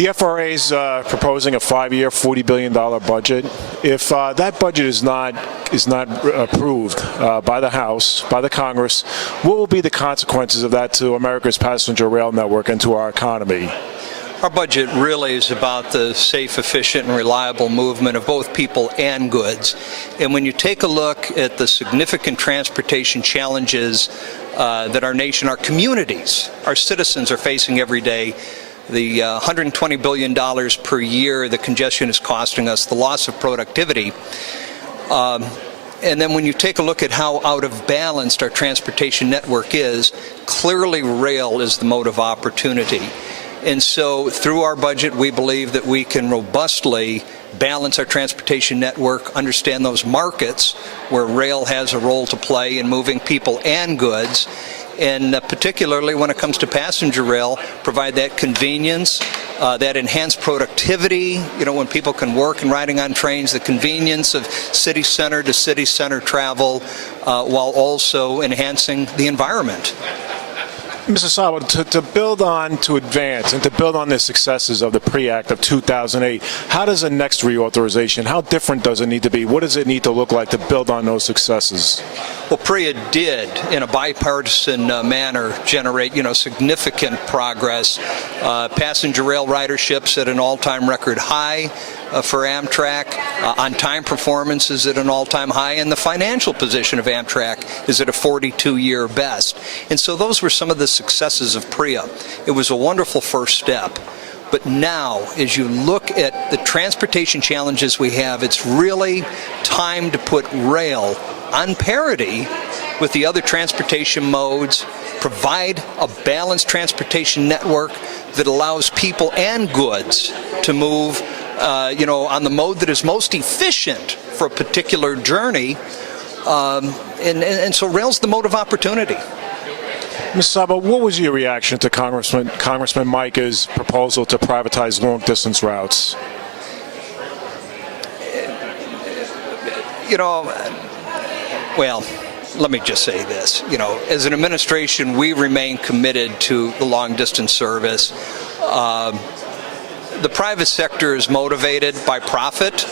The FRA is proposing a 5-year, $40 billion budget. If that budget is not approved by the House, by the Congress, what will be the consequences of that to America's passenger rail network and to our economy? Our budget really is about the safe, efficient, and reliable movement of both people and goods. And when you take a look at the significant transportation challenges that our nation, our communities, our citizens are facing every day, the $120 billion per year the congestion is costing us, the loss of productivity, and then when you take a look at how out of balance our transportation network is, clearly rail is the mode of opportunity. And so through our budget, we believe that we can robustly balance our transportation network, understand those markets where rail has a role to play in moving people and goods, and particularly when it comes to passenger rail, provide that convenience, that enhanced productivity, when people can work and riding on trains, the convenience of city center to city center travel, while also enhancing the environment. Mr. Sabo, to build on, to advance, and to build on the successes of the PREA Act of 2008, how does the next reauthorization, how different does it need to be? What does it need to look like to build on those successes? Well, PREA did, in a bipartisan manner, generate, significant progress. Passenger rail riderships at an all-time record high for Amtrak. On-time performance is at an all-time high, and the financial position of Amtrak is at a 42-year best. And so those were some of the successes of PREA. It was a wonderful first step. But now, as you look at the transportation challenges we have, it's really time to put rail on parity with the other transportation modes, provide a balanced transportation network that allows people and goods to move on the mode that is most efficient for a particular journey, and so rail's the mode of opportunity. Mr. Sabo, what was your reaction to Congressman Mica's proposal to privatize long-distance routes? Well, let me just say this. As an administration, we remain committed to the long-distance service. The private sector is motivated by profit.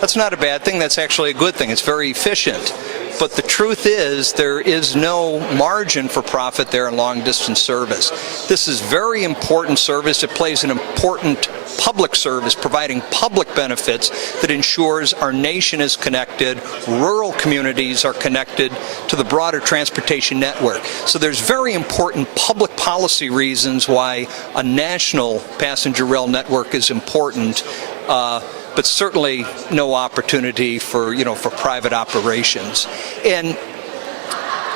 That's not a bad thing. That's actually a good thing. It's very efficient. But the truth is, there is no margin for profit there in long-distance service. This is very important service. It plays an important public service, providing public benefits that ensures our nation is connected, rural communities are connected to the broader transportation network. So there's very important public policy reasons why a national passenger rail network is important, but certainly no opportunity for private operations. And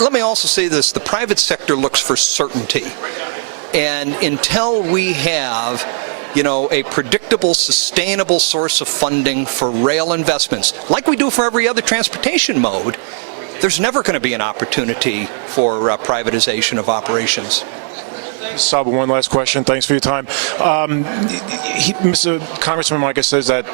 let me also say this: the private sector looks for certainty, and until we have a predictable, sustainable source of funding for rail investments, like we do for every other transportation mode, there's never going to be an opportunity for privatization of operations. Sabo, one last question. Thanks for your time. Mr. Congressman Mica says that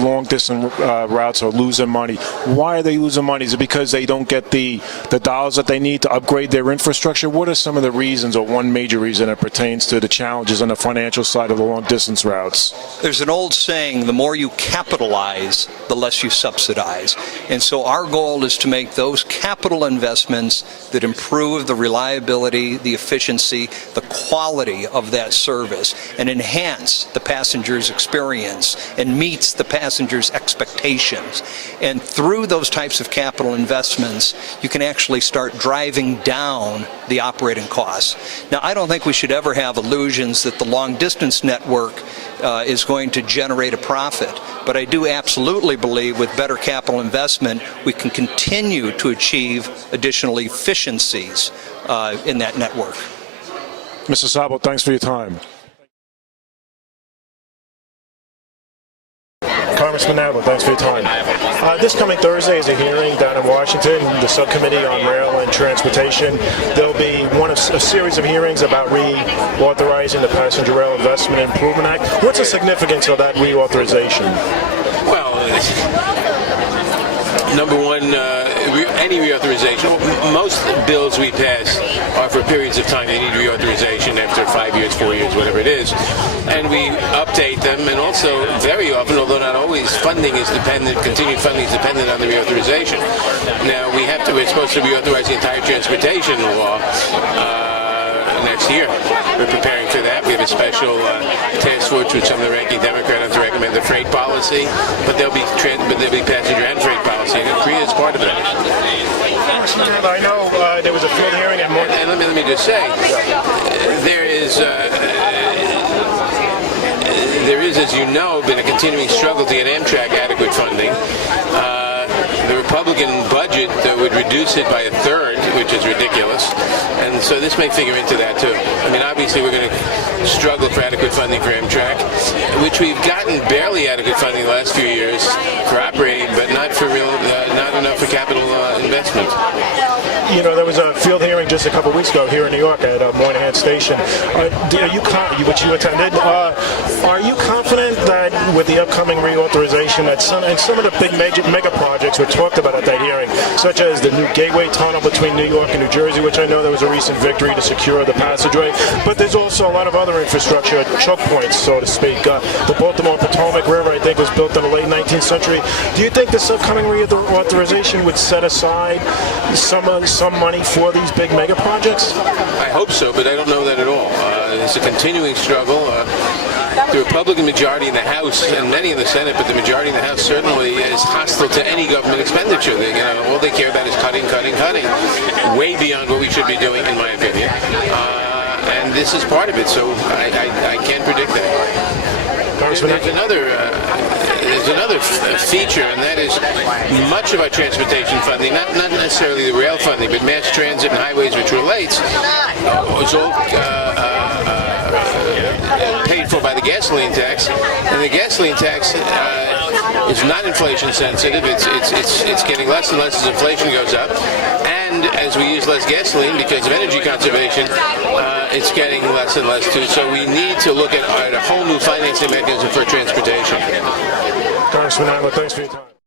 long-distance routes are losing money. Why are they losing money? Is it because they don't get the dollars that they need to upgrade their infrastructure? What are some of the reasons, or one major reason, that pertains to the challenges on the financial side of the long-distance routes? There's an old saying, the more you capitalize, the less you subsidize. And so our goal is to make those capital investments that improve the reliability, the efficiency, the quality of that service, and enhance the passenger's experience and meets the passenger's expectations. And through those types of capital investments, you can actually start driving down the operating costs. Now, I don't think we should ever have illusions that the long-distance network is going to generate a profit, but I do absolutely believe with better capital investment, we can continue to achieve additional efficiencies in that network. Mr. Sabo, thanks for your time. Congressman Nadler, thanks for your time. This coming Thursday is a hearing down in Washington, the Subcommittee on Rail and Transportation. There'll be a series of hearings about reauthorizing the Passenger Rail Investment Improvement Act. What's the significance of that reauthorization? Well, number one, any reauthorization. Most bills we pass are for periods of time. They need reauthorization after 5 years, 4 years, whatever it is. And we update them, and also very often, although not always, funding is dependent, continued funding is dependent on the reauthorization. Now, we're supposed to reauthorize the entire transportation law next year. We're preparing for that. We have a special task force with some of the ranking Democrats to recommend the freight policy, but there'll be passenger and freight policy, and Korea is part of that. I know there was a field hearing at Morton. And let me just say, there is, as you know, been a continuing struggle to get Amtrak adequate funding. The Republican budget would reduce it by a third, which is ridiculous. And so this may figure into that, too. I mean, obviously, we're going to struggle for adequate funding for Amtrak, which we've gotten barely adequate funding the last few years for operating, but not enough for capital investment. You know, there was a field hearing just a couple weeks ago here in New York at Moynihan Station, which you attended. Are you confident that with the upcoming reauthorization that some of the big mega projects were talked about at that hearing, such as the new Gateway Tunnel between New York and New Jersey, which I know there was a recent victory to secure the passageway, but there's also a lot of other infrastructure choke points, so to speak. The Baltimore Potomac River, I think, was built in the late 19th century. Do you think this upcoming reauthorization would set aside some money for these big mega projects? I hope so, but I don't know that at all. It's a continuing struggle. The Republican majority in the House, and many in the Senate, but the majority in the House certainly is hostile to any government expenditure. All they care about is cutting, way beyond what we should be doing, in my opinion. And this is part of it, so I can't predict that. There's another feature, and that is much of our transportation funding, not necessarily the rail funding, but mass transit and highways, which relates, is all paid for by the gasoline tax, and the gasoline tax is not inflation sensitive. It's getting less and less as inflation goes up, and as we use less gasoline because of energy conservation, it's getting less and less too. So we need to look at a whole new financing mechanism for transportation. Congressman Adler, thanks for your time.